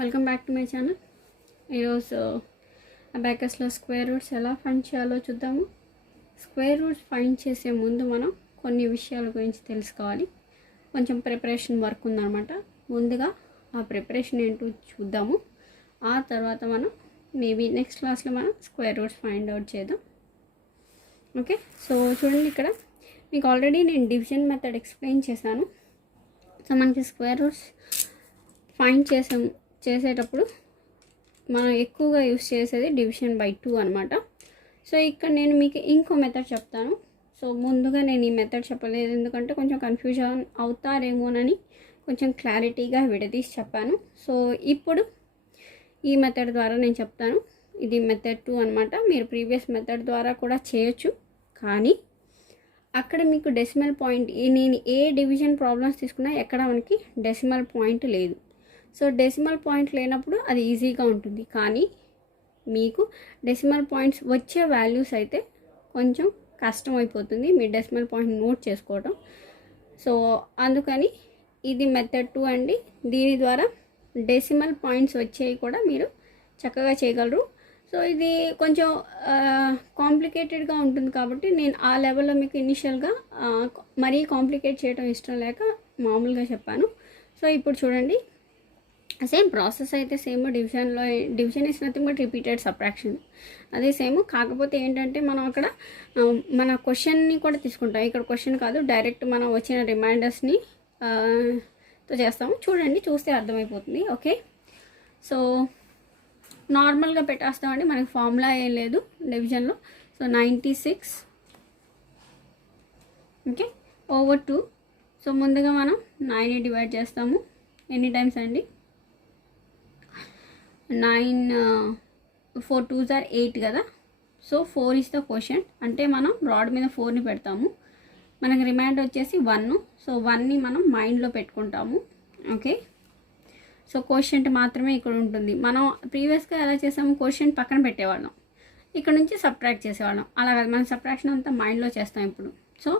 Welcome back to my channel. ఈరోజు అబాకస్లో square roots ఎలా find చేయాలో చూద్దాము. స్క్వేర్ రూట్స్ ఫైండ్ చేసే ముందు మనం కొన్ని విషయాల గురించి తెలుసుకోవాలి. కొంచెం ప్రిపరేషన్ వర్క్ ఉందన్నమాట. ముందుగా ఆ ప్రిపరేషన్ ఏంటో చూద్దాము. ఆ తర్వాత మనం మేబీ నెక్స్ట్ క్లాస్లో మనం స్క్వేర్ రూట్స్ ఫైండ్ అవుట్ చేద్దాం. ఓకే, సో చూడండి, ఇక్కడ మీకు ఆల్రెడీ నేను డివిజన్ మెథడ్ ఎక్స్ప్లెయిన్ చేశాను. సో మనకి స్క్వేర్ రూట్స్ ఫైండ్ చేసేటప్పుడు మనం ఎక్కువగా యూస్ చేసేది డివిజన్ బై 2 అనమాట. సో ఇక్కడ నేను మీకు ఇంకో మెథడ్ చెప్తాను. సో ముందుగా నేను ఈ మెథడ్ చెప్పలేదు, ఎందుకంటే కొంచెం కన్ఫ్యూజన్ అవుతారేమోనని కొంచెం క్లారిటీగా విడదీసి చెప్పాను. సో ఇప్పుడు ఈ మెథడ్ ద్వారా నేను చెప్తాను. ఇది మెథడ్ 2 అనమాట. మీరు ప్రీవియస్ మెథడ్ ద్వారా కూడా చేయొచ్చు, కానీ అక్కడ మీకు డెసిమల్ పాయింట్, నేను ఏ డివిజన్ ప్రాబ్లమ్స్ తీసుకున్నా ఎక్కడ మనకి డెసిమల్ పాయింట్ లేదు. సో డెసిమల్ పాయింట్ లేనప్పుడు అది ఈజీగా ఉంటుంది, కానీ మీకు డెసిమల్ పాయింట్స్ వచ్చే వాల్యూస్ అయితే కొంచెం కష్టం అయిపోతుంది మీ డెసిమల్ పాయింట్ నోట్ చేసుకోవడం. సో అందుకని ఇది మెథడ్ 2 అండి. దీని ద్వారా డెసిమల్ పాయింట్స్ వచ్చేవి కూడా మీరు చక్కగా చేయగలరు. సో ఇది కొంచెం కాంప్లికేటెడ్గా ఉంటుంది కాబట్టి నేను ఆ లెవెల్లో మీకు ఇనిషియల్గా మరీ కాంప్లికేట్ చేయడం ఇష్టం లేక మామూలుగా చెప్పాను. సో ఇప్పుడు చూడండి, సేమ్ ప్రాసెస్ అయితే same. Division is nothing but repeated subtraction, అదే సేమ్. కాకపోతే ఏంటంటే మనం అక్కడ మన క్వశ్చన్ని కూడా తీసుకుంటాం. ఇక్కడ క్వశ్చన్ కాదు, డైరెక్ట్ మనం వచ్చిన రిమైండర్స్ని తో చేస్తాము. చూడండి, చూస్తే అర్థమైపోతుంది. ఓకే, సో నార్మల్గా పెట్టేస్తామండి, మనకి ఫార్ములా ఏం లేదు డివిజన్లో. So 96 okay over 2. సో ముందుగా మనం 9 డివైడ్ చేస్తాము. ఎన్ని టైమ్స్ అండి? 9 4 2s are 8 కదా. సో 4 ఇస్ ద క్వశ్చన్, అంటే మనం రాడ్ మీద 4ని పెడతాము. మనకి రిమైండర్ వచ్చేసి 1. సో 1ని మనం మైండ్లో పెట్టుకుంటాము. ఓకే, సో క్వశ్చన్ మాత్రమే ఇక్కడ ఉంటుంది. మనం ప్రీవియస్గా ఎలా చేసాము, క్వశ్చన్ పక్కన పెట్టేవాళ్ళం, ఇక్కడ నుంచి సబ్ట్రాక్ట్ చేసేవాళ్ళం. అలా కాదు, మనం సబ్ట్రాక్షన్ అంతా మైండ్లో చేస్తాం ఇప్పుడు. సో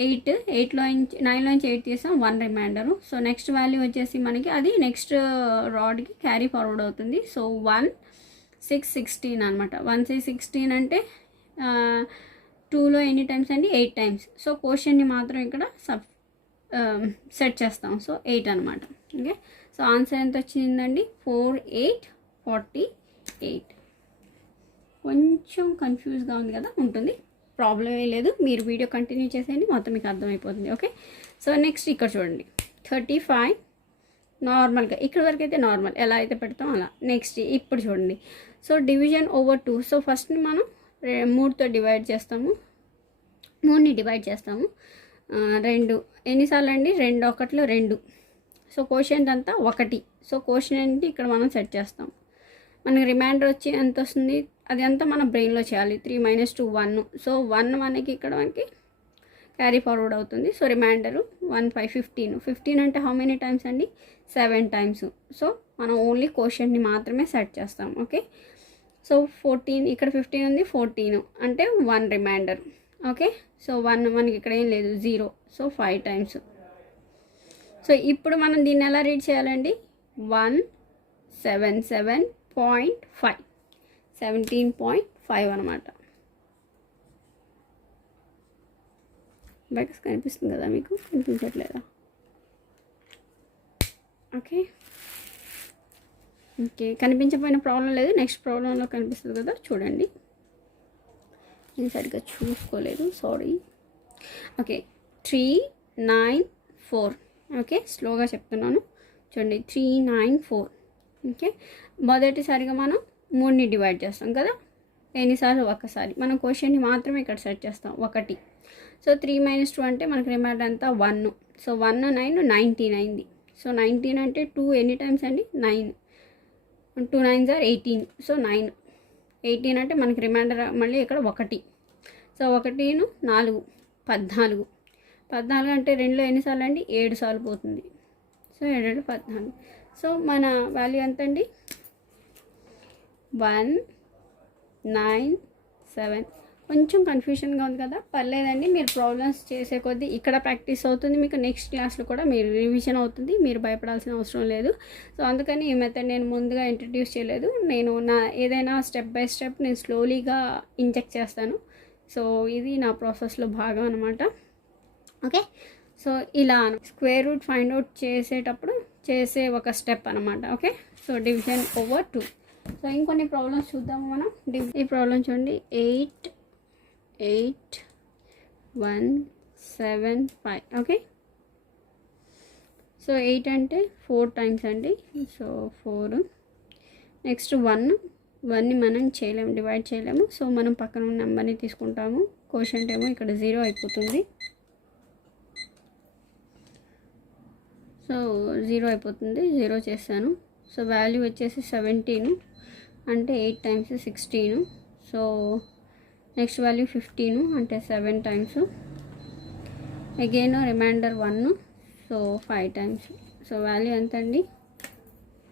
9లోంచి 8 తీసాం, 1 రిమైండరు. సో నెక్స్ట్ వాల్యూ వచ్చేసి మనకి అది నెక్స్ట్ రాడ్కి క్యారీ ఫార్వర్డ్ అవుతుంది. సో 1 6 16 అనమాట. 1 6 16 అంటే 2లో ఎన్ని టైమ్స్ అండి? 8 టైమ్స్. సో క్వశ్చన్ని మాత్రం ఇక్కడ సెట్ చేస్తాం. సో 8 అనమాట. ఓకే, సో ఆన్సర్ ఎంత వచ్చిందండి? 4 8 48. కొంచెం కన్ఫ్యూజ్గా ఉంది కదా, ఉంటుంది, ప్రాబ్లం ఏం లేదు. మీరు వీడియో కంటిన్యూ చేసేయండి, మొత్తం మీకు అర్థమైపోతుంది. ఓకే, సో నెక్స్ట్ ఇక్కడ చూడండి, 35 నార్మల్గా ఇక్కడ వరకు అయితే నార్మల్ ఎలా అయితే పెడతాం అలా. నెక్స్ట్ ఇప్పుడు చూడండి, సో డివిజన్ ఓవర్ 2. సో ఫస్ట్ని మనం 3తో డివైడ్ చేస్తాము. 3ని డివైడ్ చేస్తాము. 2 ఎన్నిసార్లు అండి? 2 1 2. సో క్వశ్చన్ అంతా 1. సో క్వశ్చన్ ఏంటి ఇక్కడ మనం సెట్ చేస్తాం. మనకి రిమైండర్ వచ్చి ఎంత వస్తుంది, అది అంతా మనం బ్రెయిన్లో చేయాలి. 3 - 2 1. సో 1 మనకి ఇక్కడ మనకి క్యారీ ఫార్వర్డ్ అవుతుంది. So reminder 1 5 15. 15 అంటే హౌ మెనీ టైమ్స్ అండి? 7 టైమ్స్. సో మనం ఓన్లీ క్వశ్చన్ని మాత్రమే సెట్ చేస్తాం. ఓకే, సో 14 ఇక్కడ 15 ఉంది, 14 అంటే 1 రిమైండర్. ఓకే, సో 1 మనకి ఇక్కడ ఏం లేదు, 0. So 5 times. సో ఇప్పుడు మనం దీన్ని ఎలా రీడ్ చేయాలండి? 177.5 17.5 అనమాట. బయట కనిపిస్తుంది కదా మీకు? కనిపించట్లేదా? ఓకే ఓకే, కనిపించకపోయిన ప్రాబ్లం లేదు, నెక్స్ట్ ప్రాబ్లంలో కనిపిస్తుంది కదా, చూడండి. నేను సరిగ్గా చూసుకోలేదు, సారీ. ఓకే, 3 9 4. ఓకే, స్లోగా చెప్తున్నాను, చూడండి. 3 9 4. ఓకే, మొదటిసారిగా మనం 3ని డివైడ్ చేస్తాం కదా. ఎన్నిసార్లు? ఒకసారి. మనం క్వశ్చన్ని మాత్రమే ఇక్కడ సెట్ చేస్తాం, 1. సో 3 - 2 అంటే మనకి రిమైండర్ అంతా 1. సో 1 9 19 అయింది. సో 19 అంటే 2 ఎన్ని టైమ్స్ అండి? 9. 2 9s are 18. సో 9. 18 అంటే మనకి రిమైండర్ మళ్ళీ ఇక్కడ 1. సో 1 4 14. 14 అంటే 2లో ఎన్నిసార్లు అండి? 7 సార్లు పోతుంది. సో 7 14. సో మన వాల్యూ ఎంత అండి? 1 9 7. కొంచెం కన్ఫ్యూషన్గా ఉంది కదా, పర్లేదండి. మీరు ప్రాబ్లమ్స్ చేసే కొద్దీ ఇక్కడ ప్రాక్టీస్ అవుతుంది, మీకు నెక్స్ట్ క్లాస్లో కూడా మీరు రివిజన్ అవుతుంది, మీరు భయపడాల్సిన అవసరం లేదు. సో అందుకని ఈ మెథడ్ నేను ముందుగా ఇంట్రడ్యూస్ చేయలేదు. నేను నా ఏదైనా స్టెప్ బై స్టెప్ నేను స్లోలీగా ఇంజెక్ట్ చేస్తాను. సో ఇది నా ప్రాసెస్లో భాగం అనమాట. ఓకే, సో ఇలా స్క్వేర్ రూట్ ఫైండ్ అవుట్ చేసేటప్పుడు చేసే ఒక స్టెప్ అనమాట. Okay, so division over 2. So ఇంకొన్ని ప్రాబ్లమ్స్ చూద్దాము మనం. ఈ ప్రాబ్లం చూడండి, 8 8 1 7 5. ఓకే, సో 8 అంటే 4 టైమ్స్ అండి. సో 4. నెక్స్ట్ 1ని మనం చేయలేము, డివైడ్ చేయలేము. సో మనం పక్కన ఉన్న నెంబర్ని తీసుకుంటాము. కోషంట్ ఏమో ఇక్కడ 0 అయిపోతుంది. సో 0 అయిపోతుంది, 0 చేస్తాను. సో వాల్యూ వచ్చేసి 17 అంటే 8 టైమ్స్ 16. సో నెక్స్ట్ వాల్యూ 15 అంటే 7 times. Again reminder 1, so 5 times. So value ఎంత అండి,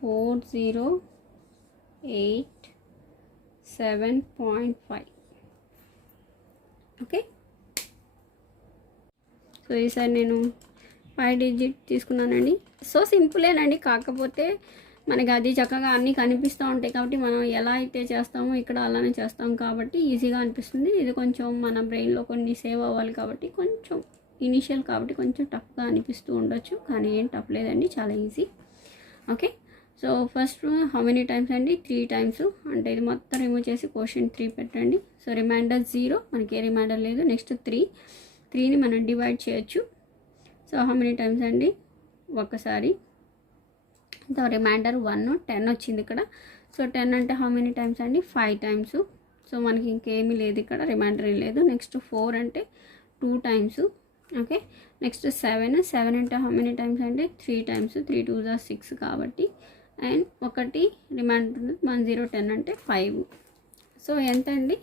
4087.5. ఓకే, సో ఈసారి నేను 5 డిజిట్ తీసుకున్నానండి. సో సింపులేనండి, కాకపోతే మనకి అది చక్కగా అన్నీ కనిపిస్తూ ఉంటాయి కాబట్టి మనం ఎలా అయితే చేస్తామో ఇక్కడ అలానే చేస్తాం కాబట్టి ఈజీగా అనిపిస్తుంది. ఇది కొంచెం మన బ్రెయిన్లో కొన్ని సేవ్ అవ్వాలి కాబట్టి కొంచెం ఇనిషియల్ కాబట్టి కొంచెం టఫ్గా అనిపిస్తూ ఉండొచ్చు, కానీ ఏం టఫ్ లేదండి, చాలా easy. Okay, so first how many times అండి, 3 టైమ్స్. అంటే ఇది మొత్తం రిమూవ్ చేసి కోషంట్ 3 పెట్టండి. సో రిమైండర్ 0, మనకి ఏ రిమైండర్ లేదు. నెక్స్ట్ 3ని మనం డివైడ్ చేయొచ్చు. సో హౌ మెనీ టైమ్స్ అండి, ఒకసారి. సో రిమైండర్ 1, 10 వచ్చింది ఇక్కడ. సో 10 అంటే హౌ మెనీ టైమ్స్ అండి, 5 టైమ్స్. సో మనకి ఇంకేమీ లేదు ఇక్కడ, రిమైండర్ ఏం లేదు. నెక్స్ట్ 4 అంటే 2 టైమ్స్. ఓకే, నెక్స్ట్ 7 అంటే హౌ మెనీ టైమ్స్ అంటే 3 టైమ్స్. 3 2 6 కాబట్టి. అండ్ ఒకటి రిమైండర్ ఉంది, 1 0 10 అంటే 5. సో ఎంత అండి,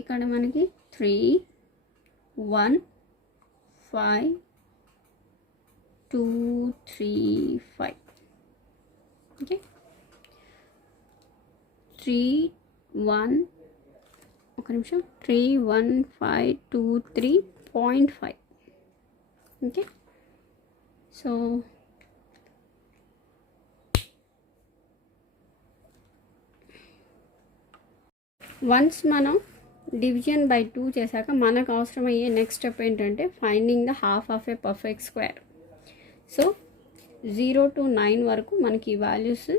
ఇక్కడ మనకి 3 1 5 2 3 5. ఓకే, 3 1 ఒక నిమిషం 3 1 5 2 3.5. ఓకే, సో వన్స్ మనం డివిజన్ బై 2 చేశాక మనకు అవసరమయ్యే నెక్స్ట్ స్టెప్ ఏంటంటే finding the half of a perfect square. So 0 to 9 వరకు మనకి వాల్యూస్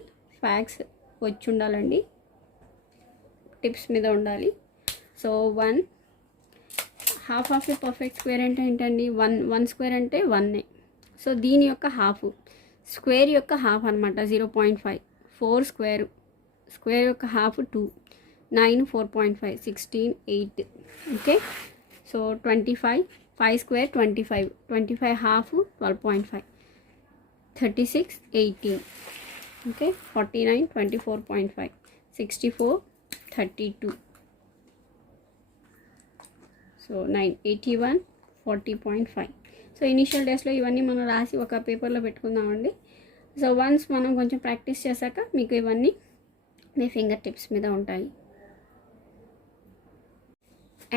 ఫ్యాక్ట్స్ వచ్చి ఉండాలండి, టిప్స్ మీద ఉండాలి. So 1 half of a perfect square అంటే ఏంటండి, 1 స్క్వేర్ అంటే 1. సో దీని యొక్క హాఫ్, స్క్వేర్ యొక్క హాఫ్ అనమాట 0.5. 4 స్క్వేర్ యొక్క half 2, 9 4.5, 16 8. Okay, so 25, 5 square 25, 25 half 12.5, 36 18. Okay, 49 24.5, 64 32. So 9 81 40.5. So initial డేస్లో ఇవన్నీ మనం రాసి ఒక పేపర్లో పెట్టుకుందామండి. సో వన్స్ మనం కొంచెం ప్రాక్టీస్ చేశాక మీకు ఇవన్నీ మీ ఫింగర్ టిప్స్ మీద ఉంటాయి.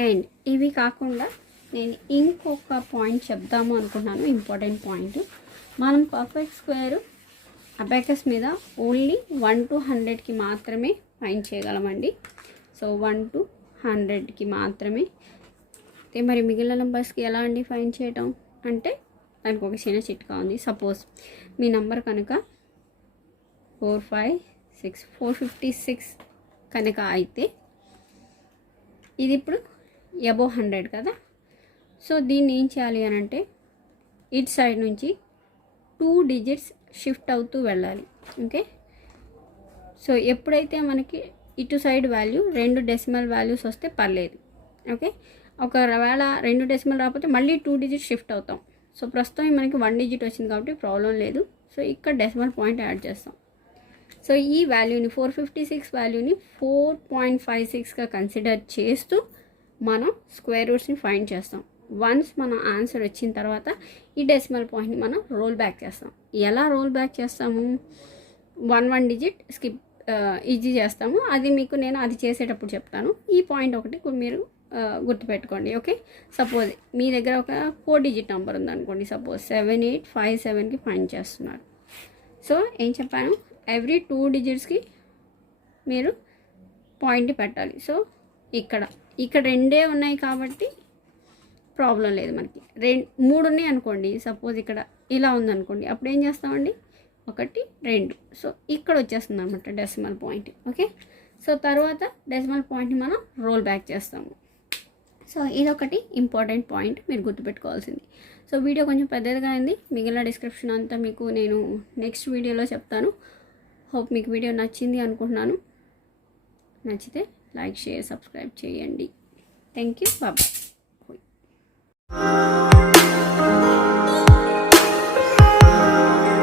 అండ్ ఇవి కాకుండా నేను ఇంకొక పాయింట్ చెప్దాము అనుకుంటున్నాను, ఇంపార్టెంట్ పాయింట్. మనం పర్ఫెక్ట్ స్క్వేర్ అబాకస్ మీద ఓన్లీ 1 to 100కి మాత్రమే ఫైండ్ చేయగలమండి. సో 1 to 100కి మాత్రమే. అయితే మరి మిగిలిన నెంబర్స్కి ఎలా అండి ఫైండ్ చేయటం అంటే దానికి ఒక చిన్న చిట్కా ఉంది. సపోజ్ మీ నెంబర్ కనుక 456 కనుక అయితే ఇది ఇప్పుడు అబోవ్ 100 కదా. సో దీన్ని ఏం చేయాలి అని అంటే ఇటు సైడ్ నుంచి 2 digits షిఫ్ట్ అవుతూ వెళ్ళాలి. ఓకే, సో ఎప్పుడైతే మనకి ఇటు సైడ్ వాల్యూ 2 డెసిమల్ వాల్యూస్ వస్తే పర్లేదు. ఓకే, ఒకవేళ 2 డెసిమల్ రాకపోతే మళ్ళీ 2 digits షిఫ్ట్ అవుతాం. సో ప్రస్తుతం మనకి 1 digit వచ్చింది కాబట్టి ప్రాబ్లం లేదు. సో ఇక్కడ డెసిమల్ పాయింట్ యాడ్ చేస్తాం. సో ఈ వాల్యూని 456 వాల్యూని 4.56గా కన్సిడర్ చేస్తూ మనం స్క్వేర్ రూట్స్ని ఫైండ్ చేస్తాం. వన్స్ మన ఆన్సర్ వచ్చిన తర్వాత ఈ డెసిమల్ పాయింట్ని మనం రోల్ బ్యాక్ చేస్తాం. ఎలా రోల్ బ్యాక్ చేస్తాము, 1 digit స్కిప్ ఈజీ చేస్తాము. అది మీకు నేను అది చేసేటప్పుడు చెప్తాను. ఈ పాయింట్ ఒకటి మీరు గుర్తుపెట్టుకోండి. ఓకే, సపోజ్ మీ దగ్గర ఒక 4 డిజిట్ నెంబర్ ఉందనుకోండి. సపోజ్ 7857కి ఫైండ్ చేస్తున్నారు. సో ఏం చెప్పాను, ఎవ్రీ 2 డిజిట్స్కి మీరు పాయింట్ పెట్టాలి. సో ఇక్కడ 2 ఉన్నాయి కాబట్టి ప్రాబ్లం లేదు మనకి. 3 ఉన్నాయి అనుకోండి, సపోజ్ ఇక్కడ ఇలా ఉందనుకోండి, అప్పుడు ఏం చేస్తామండి, 1 2. సో ఇక్కడ వచ్చేస్తుంది అనమాట డెసిమల్ పాయింట్. ఓకే, సో తర్వాత డెసిమల్ పాయింట్ని మనం రోల్ బ్యాక్ చేస్తాము. సో ఇదొకటి ఇంపార్టెంట్ పాయింట్ మీరు గుర్తుపెట్టుకోవాల్సింది. సో వీడియో కొంచెం పెద్దదిగా అయింది, మిగిలిన డిస్క్రిప్షన్ అంతా మీకు నేను నెక్స్ట్ వీడియోలో చెప్తాను. హోప్ మీకు వీడియో నచ్చింది అనుకుంటున్నాను. నచ్చితే లైక్, షేర్, సబ్స్క్రైబ్ చేయండి. Thank you, bye.